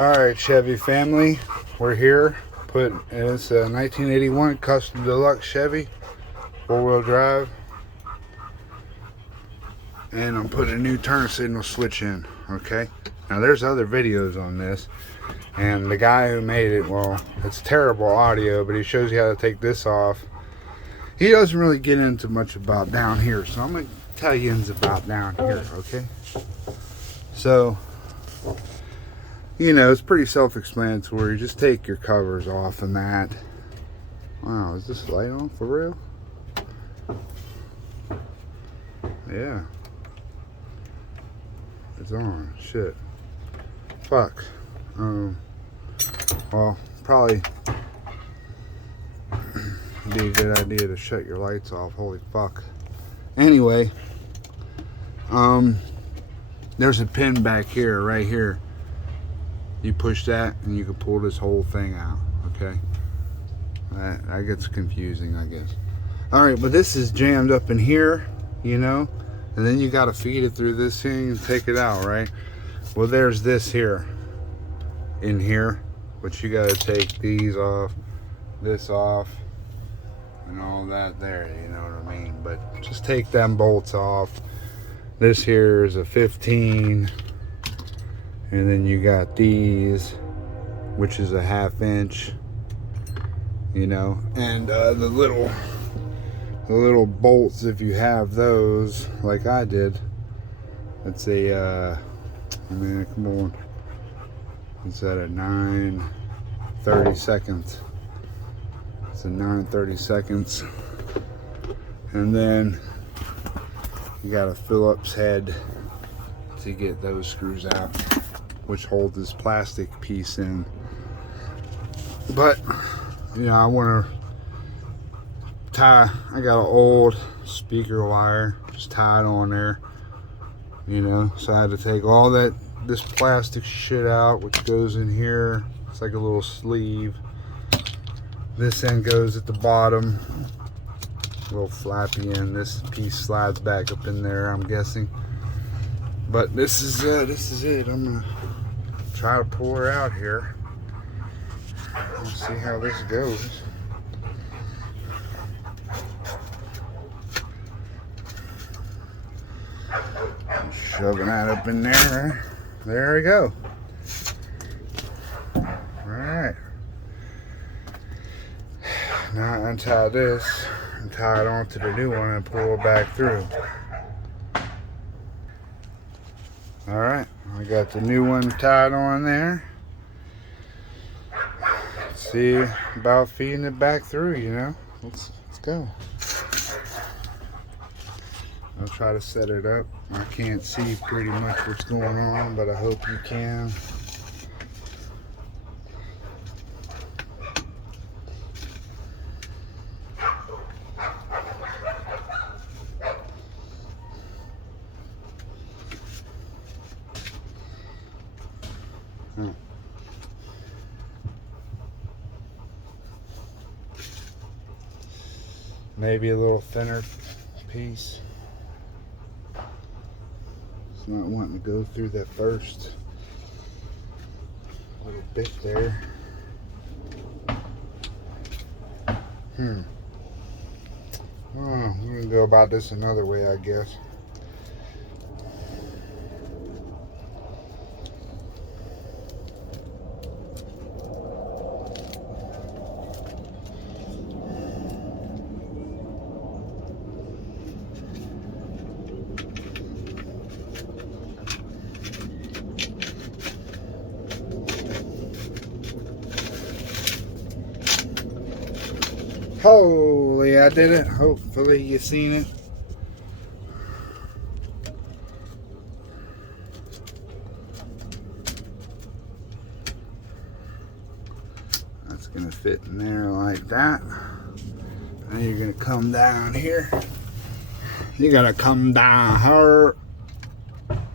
Alright, Chevy family, we're here. It's a 1981 Custom Deluxe Chevy, 4-wheel drive. And I'm putting a new turn signal switch in, okay? Now there's other videos on this. And the guy who made it, well, it's terrible audio, but he shows you how to take this off. He doesn't really get into much about down here, so I'm going to tell you about down here, okay? So, you know, it's pretty self-explanatory. Just take your covers off and that. Wow, is this light on for real? Yeah. It's on. Shit. Fuck. Well, probably be a good idea to shut your lights off. Holy fuck. Anyway, there's a pin back here, right here. You push that and you can pull this whole thing out, okay? That gets confusing, I guess. Alright, but this is jammed up in here, you know? And then you gotta feed it through this thing and take it out, right? Well, there's this here, in here, but you gotta take these off, this off, and all that there, you know what I mean? But just take them bolts off. This here is a 15. And then you got these, which is a 1/2 inch, you know, and the little bolts, if you have those, like I did. It's a, I mean, come on, it's at a 9/32. It's a 9/32, and then you got a Phillips head to get those screws out, which hold this plastic piece in. But you know, I want to tie, I got an old speaker wire, just tie it on there, you know. So I had to take all this plastic shit out, which goes in here. It's like a little sleeve. This end goes at the bottom, a little flappy end. This piece slides back up in there, I'm guessing. But this is it. I'm gonna try to pull her out here. Let's see how this goes. I'm shoving that up in there. There we go. Alright. Now I untie this and tie it onto the new one and pull it back through. Alright, I got the new one tied on there. Let's see about feeding it back through, you know. Let's go. I'll try to set it up. I can't see pretty much what's going on, but I hope you can. Maybe a little thinner piece. It's not wanting to go through that first little bit there. Oh, we're gonna go about this another way, I guess. Holy, I did it. Hopefully you seen it. That's gonna fit in there like that. Then you're gonna come down here. You gotta come down here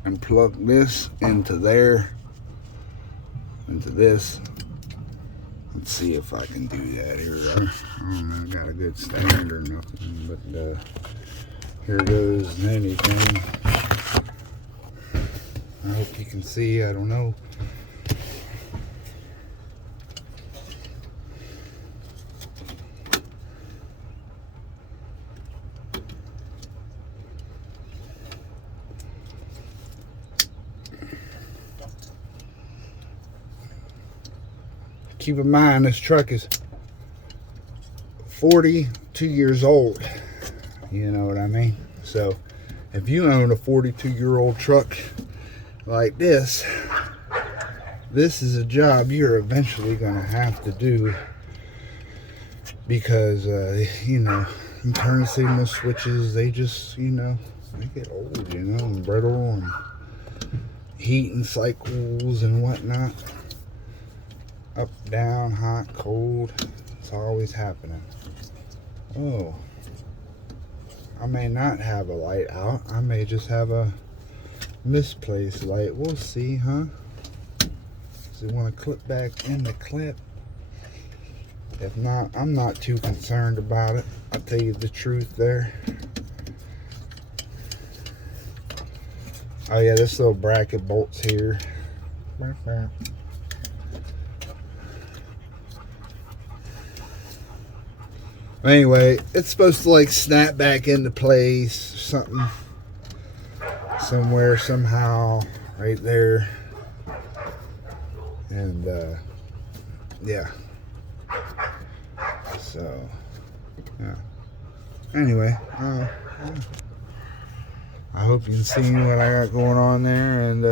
and plug this into there, into this. Let's see if I can do that here. I don't know, got a good stand or nothing, but here goes anything. I hope you can see, I don't know. keep in mind this truck is 42 years old. You know what I mean? So if you own a 42-year-old truck like this is a job you're eventually gonna have to do, because you know, turn signal switches, they just, you know, they get old, you know, and brittle, and heating cycles and whatnot, up, down, hot, cold, it's always happening. Oh, I may not have a light out, I may just have a misplaced light. We'll see, huh? So you want to clip back in the clip. If not, I'm not too concerned about it. I'll tell you the truth there. Oh yeah, this little bracket bolts here. Anyway, it's supposed to like snap back into place or something. Somewhere, somehow, right there. And yeah. So yeah. Anyway, I hope you can see what I got going on there, and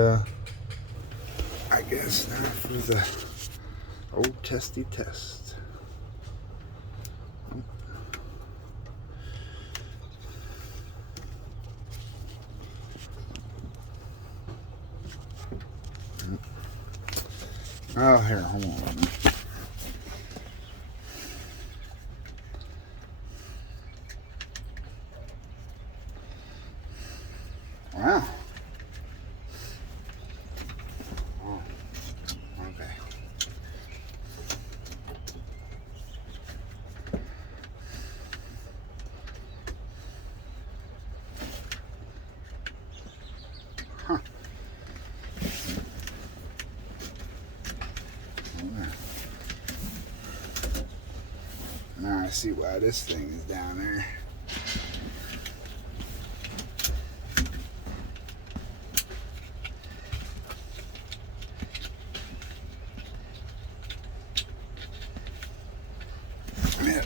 I guess now for the old testy test. Oh, here, hold on. Wow. Oh, okay. Huh. Now I see why this thing is down there. Yep.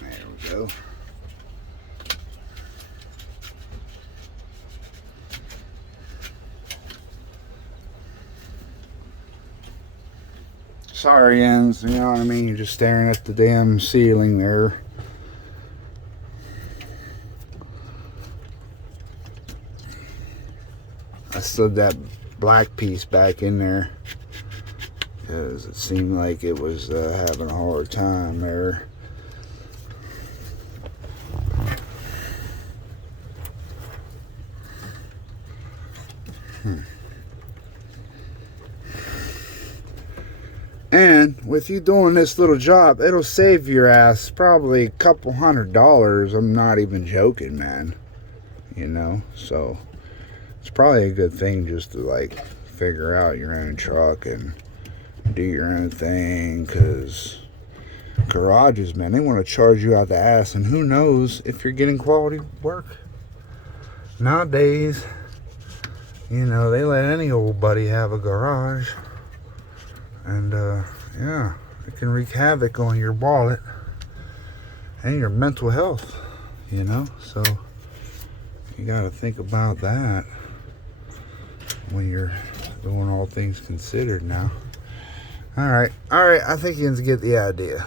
There we go. Sorry, ends, you know what I mean? You're just staring at the damn ceiling there. I slid that black piece back in there because it seemed like it was having a hard time there. And with you doing this little job, it'll save your ass probably a couple $100. I'm not even joking, man. You know, so it's probably a good thing just to like figure out your own truck and do your own thing, because garages, man, they want to charge you out the ass, and who knows if you're getting quality work. Nowadays, you know, they let any old buddy have a garage. And yeah, it can wreak havoc on your wallet and your mental health, you know. So you got to think about that when you're doing all things considered now. All right, I think you can get the idea.